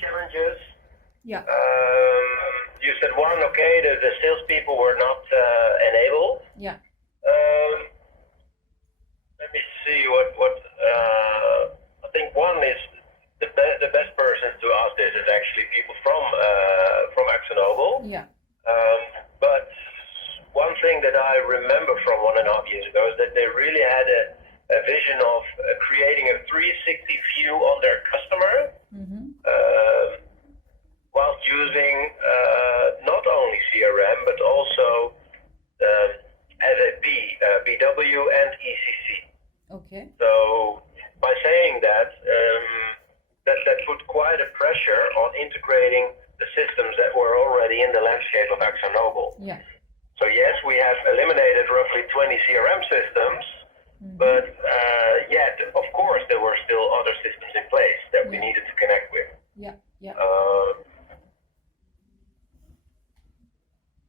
challenges. Yeah. You said one, okay, the salespeople were not enabled. Yeah. Let me see what I think one is the best person to ask this is actually people from AkzoNobel. Yeah. But one thing that I remember from 1.5 years ago is that they really had a vision of creating a 360 view on their customer, whilst using not only CRM but also SAP, BW, and ECC. Okay. So by saying that, that put quite a pressure on integrating the systems that were already in the landscape of AkzoNobel. Yeah. So yes, we have eliminated roughly 20 CRM systems, but yet, of course, there were still other systems in place that we needed to connect with. Yeah. Yeah.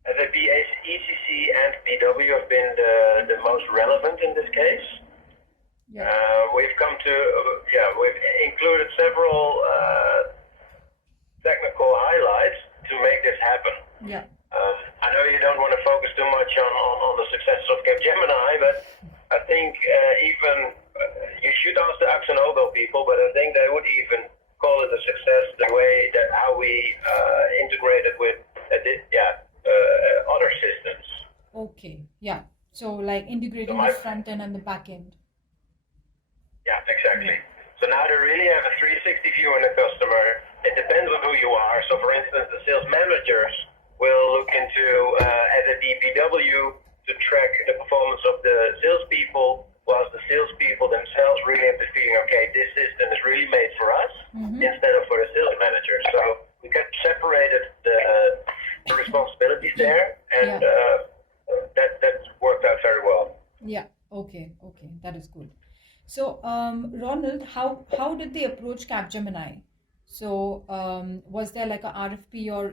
SAP, ECC, and BW have been the most relevant in this case. Yeah. We've come to, we've included several technical highlights to make this happen. Yeah. I know you don't want to focus too much on the success of Capgemini, but I think even you should ask the AkzoNobel people, but I think they would even call it a success the way that how we integrated with other systems. Okay. Yeah. So like integrating the front end and the back end. Yeah, exactly. So now they really have a 360 view on the customer. It depends on who you are. So for instance, the sales managers will look into SAP BW to track the performance of the salespeople, whilst the salespeople themselves really have the feeling, okay, this system is really made for us instead of for the sales manager. So we kept separated the responsibilities there, and that worked out very well. Yeah. Okay. Okay. That is good. So, Ronald, how did they approach Capgemini? So, was there like a RFP or,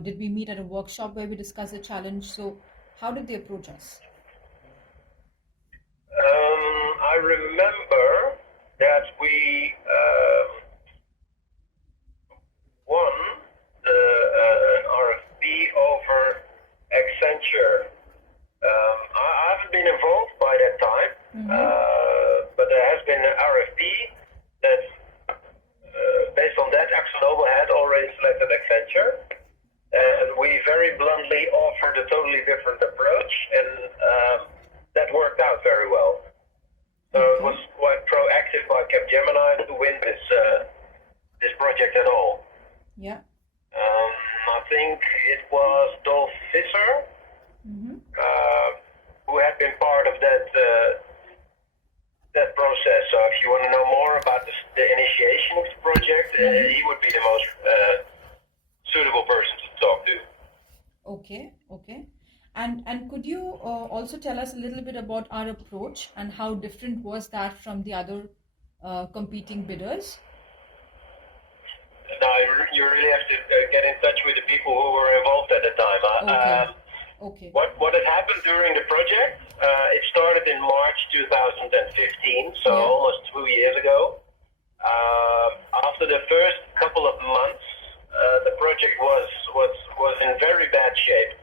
did we meet at a workshop where we discussed the challenge? So, how did they approach us? I remember that we won an RFP over Accenture. I haven't been involved by that time, but there has been an RFP that, based on that, AkzoNobel had already selected Accenture, and we very bluntly offered a totally different approach, and that worked out very well. So it was quite proactive by Capgemini to win this project at all. Yeah. I think it was Dolph Visser, who had been part of that process. So if you want to know more about the initiation of the project, he would be the most suitable person to talk to. Okay. Okay. And could you also tell us a little bit about our approach and how different was that from the other competing bidders? No, you really have to get in touch with the people who were involved at the time. Okay. What had happened during the project? It started in March 2015, so almost 2 years ago. After the first couple of months, the project was in very bad shape.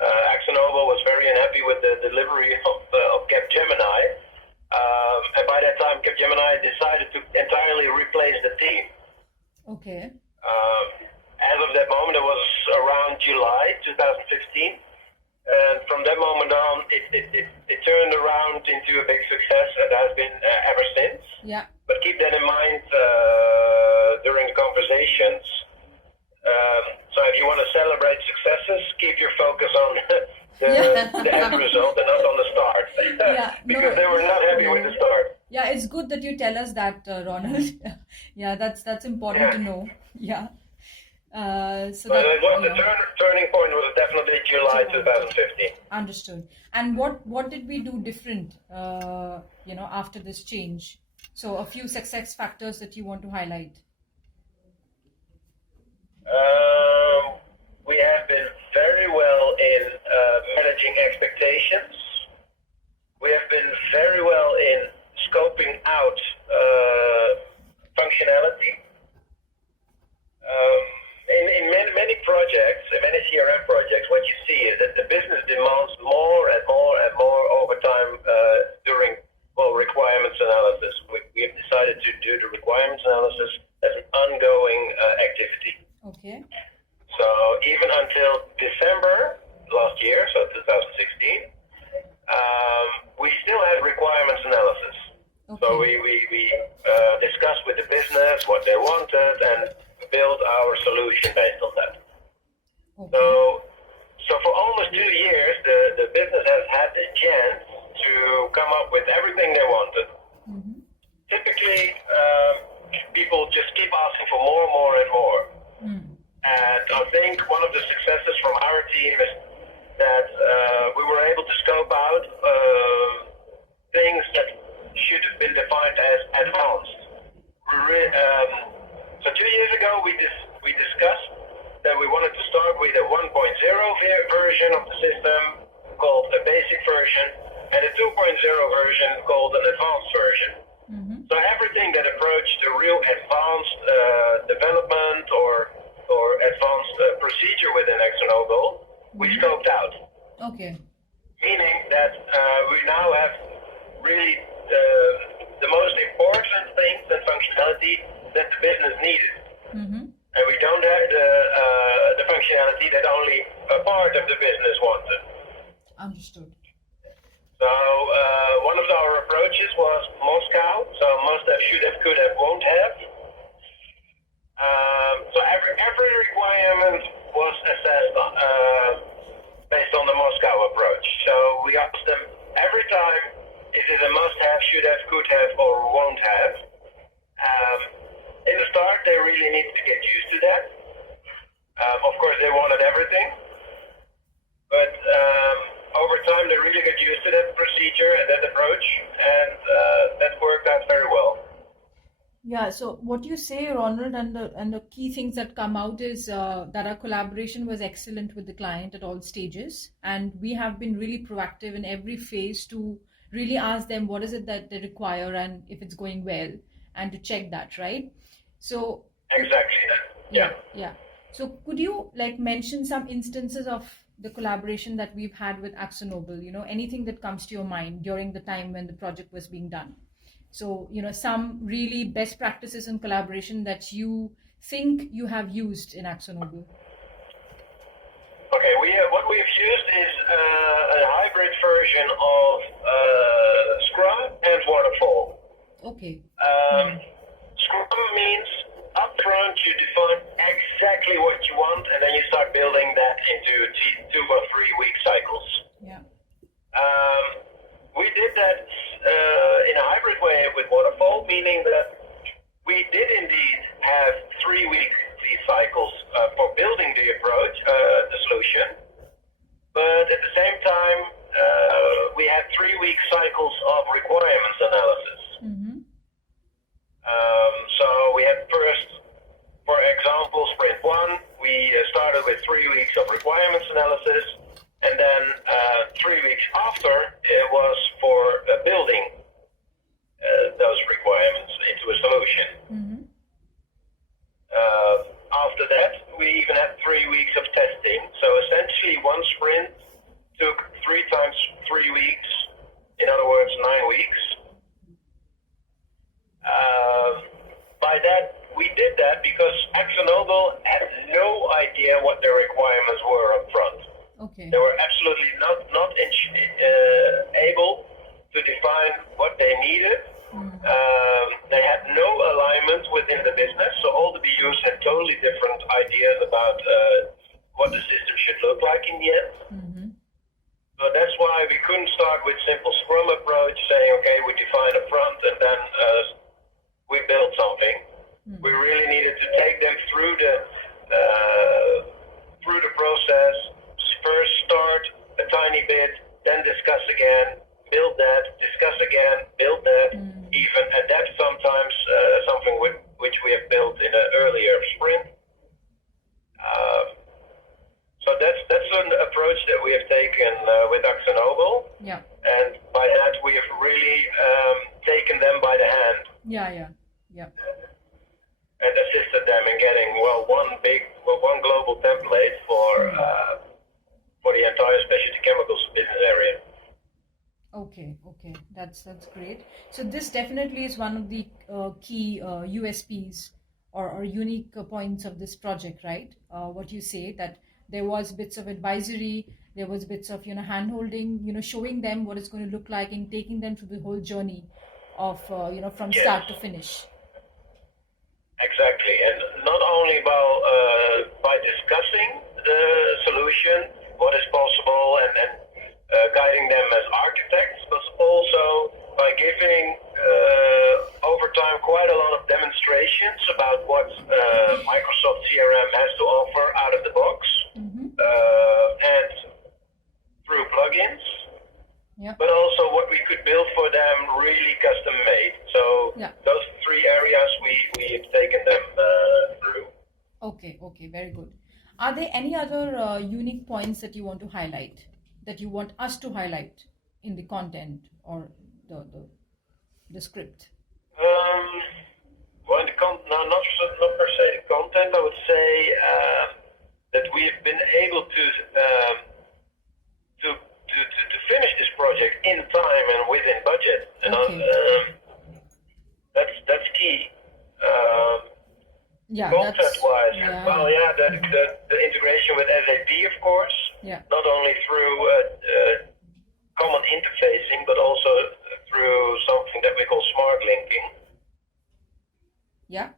AkzoNobel was very unhappy with the delivery of Capgemini, and by that time, Capgemini decided to entirely replace the team. Okay. As of that moment, it was around July 2015. And from that moment on, it turned around into a big success, and has been ever since. Yeah. But keep that in mind during the conversations. So if you want to celebrate successes, keep your focus on the end result and not on the start. Because they were not happy with the start. Yeah, it's good that you tell us that, Ronald. Yeah, that's important to know. Yeah. The turning point was definitely July 2015. Understood. And what did we do different, after this change? So a few success factors that you want to highlight. We have been very well in managing expectations. We have been very well in scoping out functionality. analysis as an ongoing activity. Okay. So even until December last year, so 2016, we still had requirements analysis. Okay. So we discussed with the business what they wanted and built our solution based on that. Okay. So for almost 2 years, the business has had the chance to come up with everything they wanted. Mm-hmm. Typically, people just keep asking for more and more and more. Mm. And I think one of the successes from our team is that we were able to scope out things that should have been defined as advanced. So 2 years ago, we discussed that we wanted to start with a 1.0 version of the system called a basic version and a 2.0 version called an advanced version. Mm-hmm. So everything that approached a real advanced development or advanced procedure within ExxonMobil, we scoped out. Okay. Meaning that we now have really the most important things and functionality that the business needed. Mm-hmm. And we don't have the functionality that only a part of the business wanted. Understood. So one of our approaches was Moscow. So must have, should have, could have, won't have. So every requirement was assessed based on the Moscow approach. So we asked them every time, is it a must have, should have, could have, or won't have? In the start, they really needed to get used to that. Of course, they wanted everything. But over time, they really got used to that procedure and that approach, and that worked out very well. Yeah, so what you say, Ronald, and the key things that come out is that our collaboration was excellent with the client at all stages, and we have been really proactive in every phase to really ask them what is it that they require and if it's going well, and to check that, right? So Exactly that. yeah. So could you mention some instances of the collaboration that we've had with AkzoNobel? Anything that comes to your mind during the time when the project was being done. So, some really best practices in collaboration that you think you have used in AkzoNobel. Okay, what we've used is a hybrid version of Scrum and Waterfall. Okay. Scrum means upfront you define exactly what you want, and then you start building that into 2 or 3 week cycles. Yeah. We did that in a hybrid way with Waterfall, meaning that we did indeed have 3 weekly cycles for building the approach, the solution, but at the same time, we had 3 week cycles of requirements analysis. Mm-hmm. So we had first, for example, sprint 1, we started with 3 weeks of requirements analysis, and then 3 weeks after it was for building those requirements into a solution. Mm-hmm. After that, we even had 3 weeks of testing. So essentially, one sprint took 3 times 3 weeks. In other words, 9 weeks. By that, we did that because AkzoNobel had no idea what their requirements were up front. Okay. They were absolutely not able to define what they needed. Mm. They had no alignment within the business, so all the BUs had totally different ideas about what the system should look like in the end. Mm-hmm. So that's why we couldn't start with simple Scrum approach, saying, okay, we define a front and then we build something. Mm. We really needed to take them through the process. First start a tiny bit, then discuss again, build that, discuss again, build that, even adapt sometimes something which we have built in an earlier sprint. So that's an approach that we have taken with AkzoNobel. Yeah. And by that we have really taken them by the hand. Yeah. And assisted them in getting one global template for the entire specialty chemicals business area. Okay, okay, that's great. So this definitely is one of the key USPs or unique points of this project, right? What you say that there was bits of advisory, there was bits of hand-holding, showing them what it's going to look like and taking them through the whole journey of from Yes, start to finish. exactly. And not only about by discussing the solution, what is possible, and guiding them as architects, but also by giving over time quite a lot of demonstrations about what Microsoft CRM has to offer out of the box and through plugins. Yeah. But also what we could build for them really custom made. So Yeah. those three areas we've taken them through. Okay, okay, very good. Are there any other unique points that you want to highlight, that you want us to highlight in the content or the script? Well, not per se the content. I would say that we've been able to finish this project in time and within budget, and Okay. that's key. Yeah, Concept-wise, yeah, well, yeah. the integration with SAP, of course, Yeah. not only through common interfacing, but also through something that we call smart linking. Yeah.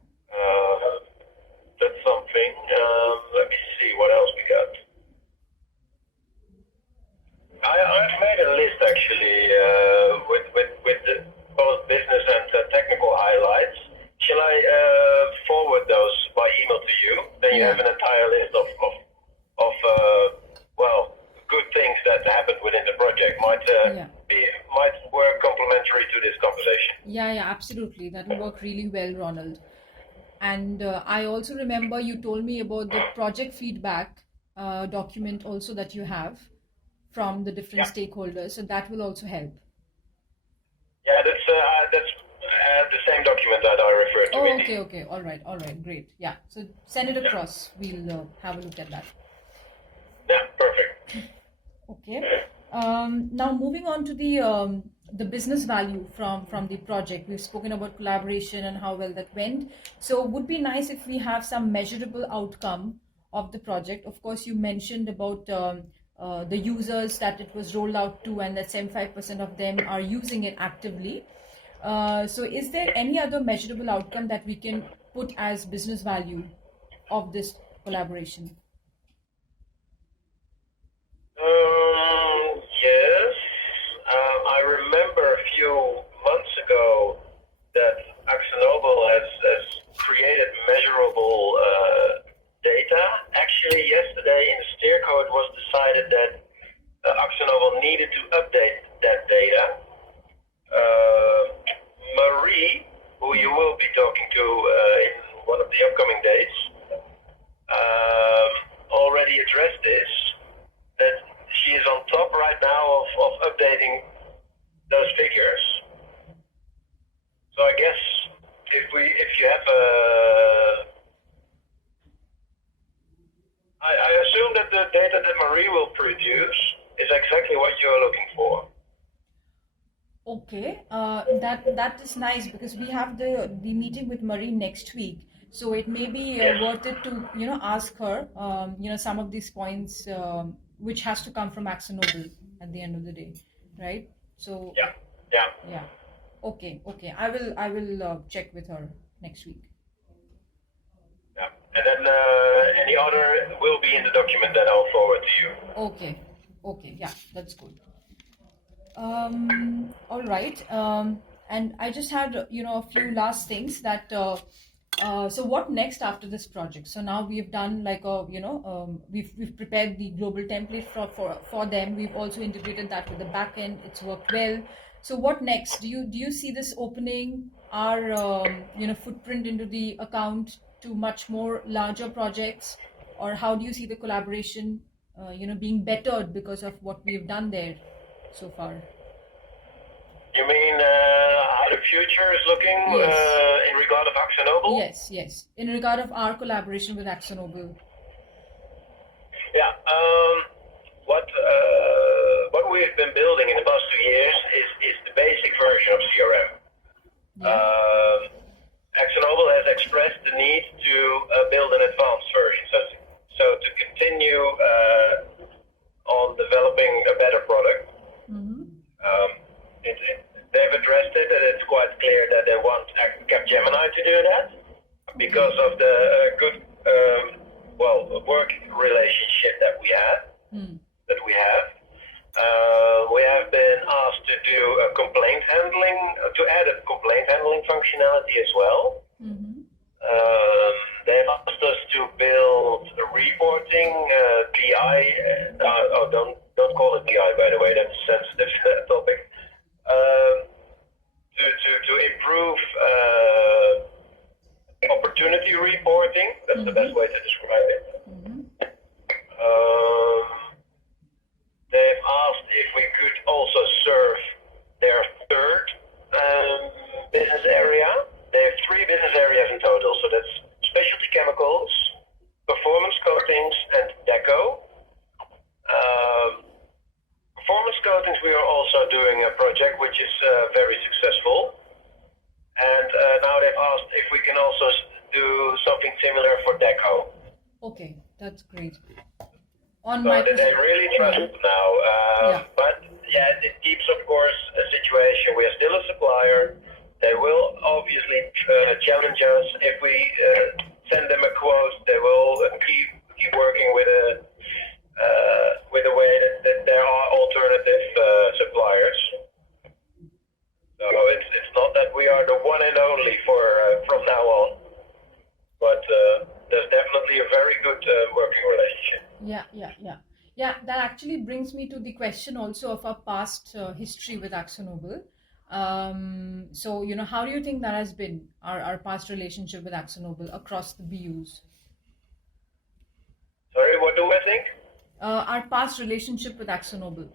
That's something. Let me see what else we got. I've made a list actually with both business and technical highlights. Shall I forward those by email to you? Then you have an entire list of well, good things that happened within the project might work complementary to this conversation. Yeah, absolutely. That will work really well, Ronald. And I also remember you told me about the project feedback document also that you have from the different stakeholders. So that will also help. Yeah, that's the same document that I referred to. Oh, okay. All right, great. Yeah, so send it across. We'll have a look at that. Yeah, perfect. Okay. Now moving on to the business value from the project. We've spoken about collaboration and how well that went. So would be nice if we have some measurable outcome of the project. Of course, you mentioned about the users that it was rolled out to, and that 75% of them are using it actively. So is there any other measurable outcome that we can put as business value of this collaboration? Yes. I remember a few months ago that AkzoNobel has created measurable data. Actually, yesterday in the steer code was decided that AkzoNobel needed to update that data. Marie, who you will be talking to in one of the upcoming days, already addressed this, that she is on top right now of updating those figures. So I guess if you have I assume that the data that Marie will produce is exactly what you're looking for. Okay, that is nice because we have the meeting with Marie next week, so it may be worth it to ask her some of these points which has to come from AkzoNobel at the end of the day, right? So yeah. Okay. I will check with her next week. Yeah, and then any other will be in the document that I'll forward to you. Okay, yeah, that's good. All right. And I just had a few last things that so what next after this project? So now we've done like a we've prepared the global template for them. We've also integrated that with the backend. It's worked well. So what next? Do you see this opening our footprint into the account to much more larger projects, or how do you see the collaboration being bettered because of what we've done there so far? You mean how the future is looking in regard of AkzoNobel? Yes. In regard of our collaboration with AkzoNobel. Yeah. What we've been building in the past 2 years is the basic version of CRM. ExxonMobil has expressed the need to build an advanced version, so to continue on developing a better product. They've addressed it, and it's quite clear that they want Capgemini to do that because of the good working relationship that we have. We have been asked to do a complaint handling, to add a complaint handling functionality as well. They've asked us to build a reporting PI. Don't call it PI, by the way. That's a sensitive topic. To improve opportunity reporting. That's the best way to describe it. They've asked if we could also serve their third business area. They have 3 business areas in total, so that's specialty chemicals, performance coatings, and deco. Performance coatings, we are also doing a project which is very successful. And now they've asked if we can also do something similar for deco. Okay, that's great. They really trust now. But it keeps, of course, a situation. We are still a supplier. They will obviously challenge us. If we send them a quote, they will keep working with a way that there are alternative suppliers. So it's not that we are the one and only from now on, but there's definitely a very good working relationship. Yeah, that actually brings me to the question also of our past history with AkzoNobel. So, how do you think that has been, our past relationship with AkzoNobel across the BUs? Sorry, what do I think? Our past relationship with AkzoNobel.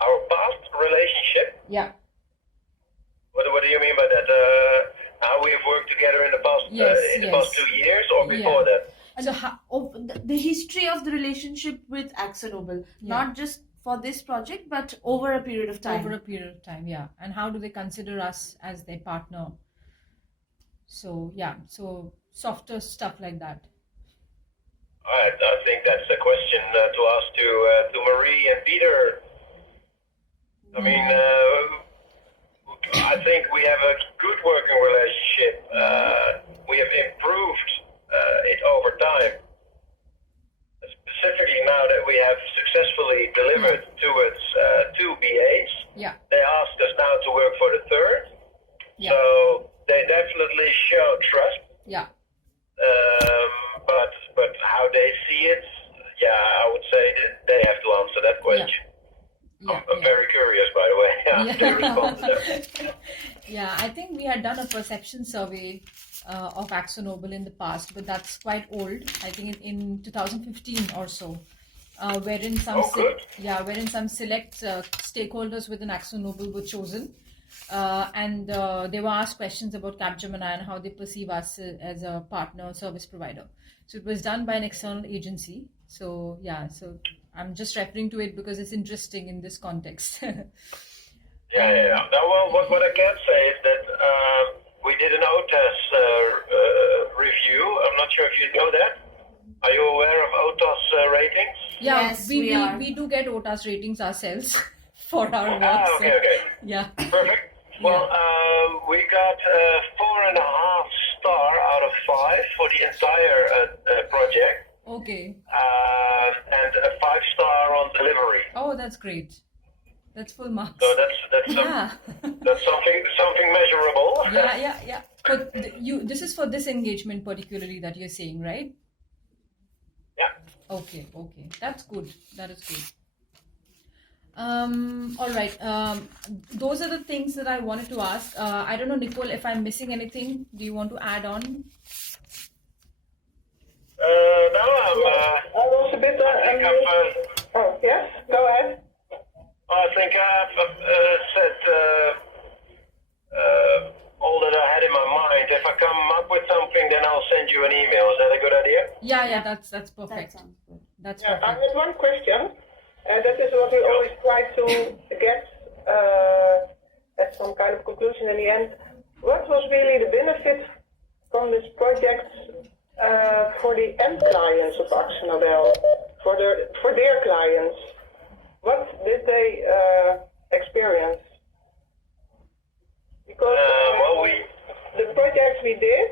Our past relationship? Yeah. What do you mean by that? How we have worked together in the past past 2 years or before that? So the history of the relationship with AkzoNobel, not just for this project, but over a period of time. Yeah. And how do they consider us as their partner? So softer stuff like that. I think that's a question to ask to Marie and Peter. I mean, I think we have a good working relationship. We have improved it over time. Specifically now that we have successfully delivered towards 2 BAs, they asked us now to work for the third. So they definitely show trust. But how they see it, I would say that they have to answer that question. I'm very curious, by the way, how they respond to that. I think we had done a perception survey of AkzoNobel in the past, but that's quite old. I think in 2015 or so, wherein some select stakeholders within AkzoNobel were chosen, and they were asked questions about Capgemini and how they perceive us as a partner service provider. So it was done by an external agency. So I'm just referring to it because it's interesting in this context. Now, well, what I can say is that we did an OTAS review. I'm not sure if you know that. Are you aware of OTAS ratings? Yes, we do get OTAS ratings ourselves for our work. Okay. Yeah. Perfect. Well, we got 4.5 star out of 5 for the entire project. Okay. And a 5 star on delivery. Oh, that's great. That's full marks. So that's something measurable. Yeah. But this is for this engagement particularly that you're saying, right? Yeah. Okay. That's good. That is good. All right. Those are the things that I wanted to ask. I don't know, Nicole, if I'm missing anything. Do you want to add on? No, I was a bit. Yes, go ahead. I think I've said all that I had in my mind. If I come up with something, then I'll send you an email. Is that a good idea? Yeah, that's perfect. That sounds good. That's Yeah, perfect. I have one question. And that is what we always try to get at some kind of conclusion in the end. What was really the benefit from this project for the end clients of AkzoNobel, for their clients? What did they experience? Because the project we did,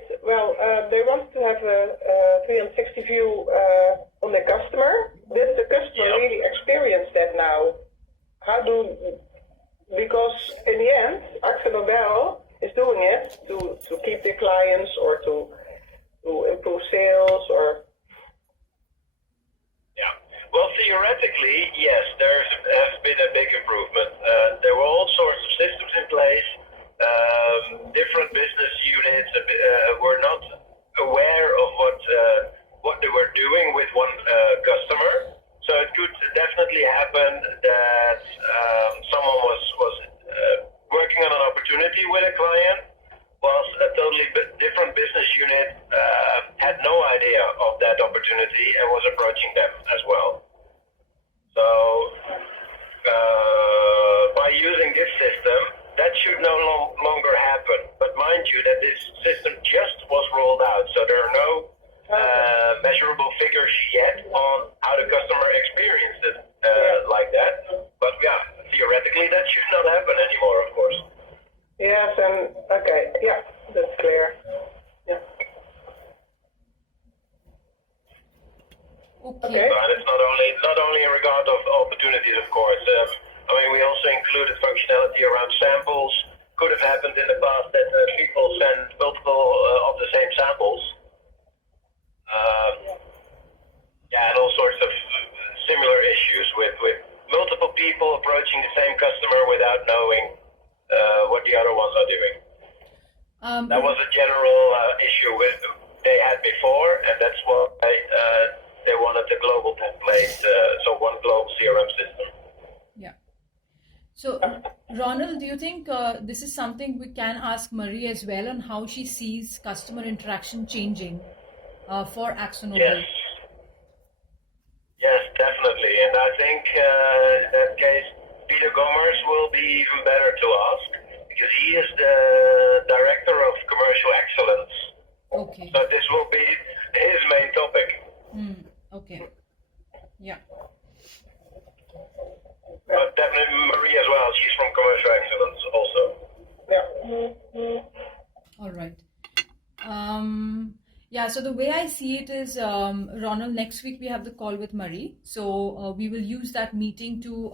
they wanted to have a 360 view on the customer. Did the customer really experience that now? Because in the end, AkzoNobel is doing it to keep their clients or to improve sales or... Yeah. Well, theoretically, yes, there has been a big improvement. There were all sorts of systems in place. Different business units were not aware of what they were doing with one customer. So it could definitely happen that someone was working on an opportunity with a client, whilst a totally different business unit had no idea of that opportunity and was approaching them as well. So by using this system, that should no longer happen. But mind you that this system just was rolled out, so there are no measurable figures yet on how the customer experienced it like that. But yeah, theoretically that should not happen anymore, of course. Yes, and okay, yeah, that's clear. Yeah. Okay. But it's not only in regard of opportunities, of course. We also included functionality around samples. Could have happened in the past that people send multiple of the same samples. And all sorts of similar issues with multiple people approaching the same customer without knowing what the other ones are doing. That was a general issue they had before, and that's why they wanted a global template, so one global CRM system. Yeah. So, Ronald, do you think this is something we can ask Marie as well on how she sees customer interaction changing for AkzoNobel? Yes, definitely. And I think in that case, Peter Gommers will be even better to ask, because he is the Director of Commercial Excellence. Okay. So this will be his main topic. Okay. Yeah. But definitely Marie as well. She's from Commercial Excellence also. Yeah. All right. So the way I see it is, Ronald, next week we have the call with Marie. So we will use that meeting to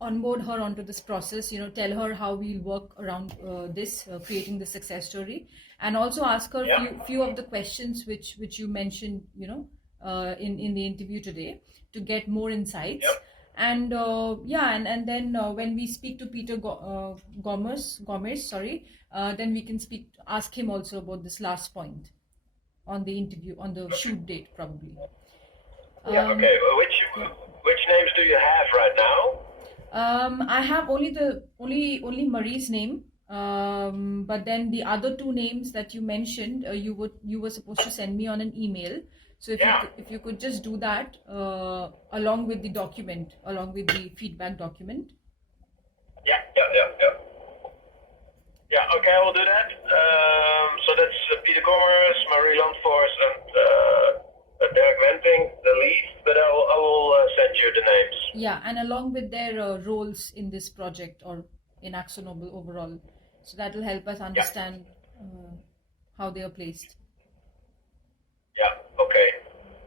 onboard her onto this process, tell her how we'll work around this, creating the success story, and also ask her few of the questions which you mentioned, in the interview today, to get more insights. Yep. And then when we speak to Peter Gommers, then we can ask him also about this last point on the interview, on the shoot date, probably. Okay. Which names do you have right now? I have only Marie's name, but then the other two names that you mentioned, you were supposed to send me on an email. So if you could just do that along with the document, along with the feedback document. Yeah, okay, I will do that. So that's Peter Gommers, Marie Landfors, and Dirk Wenting, the lead, but I will send you the names. Yeah, and along with their roles in this project or in AkzoNobel overall. So that will help us understand how they are placed. Yeah, okay,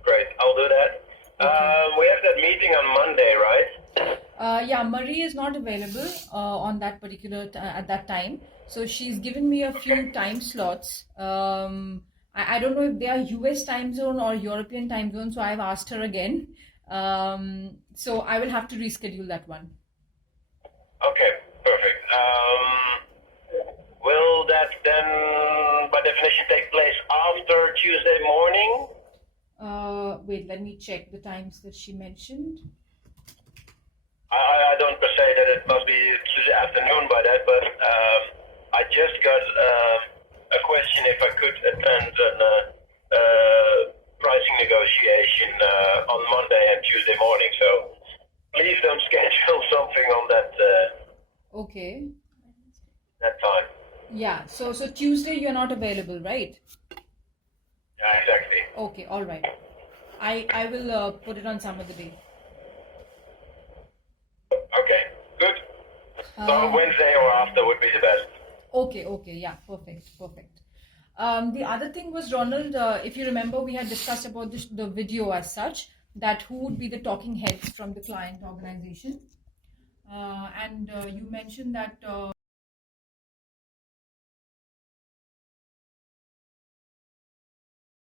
great, I'll do that. Okay. We have that meeting on Monday, right? Marie is not available on that particular at that time. So she's given me a few time slots. I don't know if they are US time zone or European time zone, so I've asked her again. So I will have to reschedule that one. Okay, perfect. Will that then, by definition, take place after Tuesday morning? Wait, let me check the times that she mentioned. I don't per se that it must be Tuesday afternoon by that, but I just got a question if I could attend a pricing negotiation on Monday and Tuesday morning. So please Yeah. So Tuesday you're not available, right? Yeah, exactly. Okay. All right. I will put it on some other day. Okay, good. So Um, Wednesday or after would be the best. Okay, yeah, perfect. The other thing was, Ronald, if you remember, we had discussed about the video as such, that who would be the talking heads from the client organization. And you mentioned that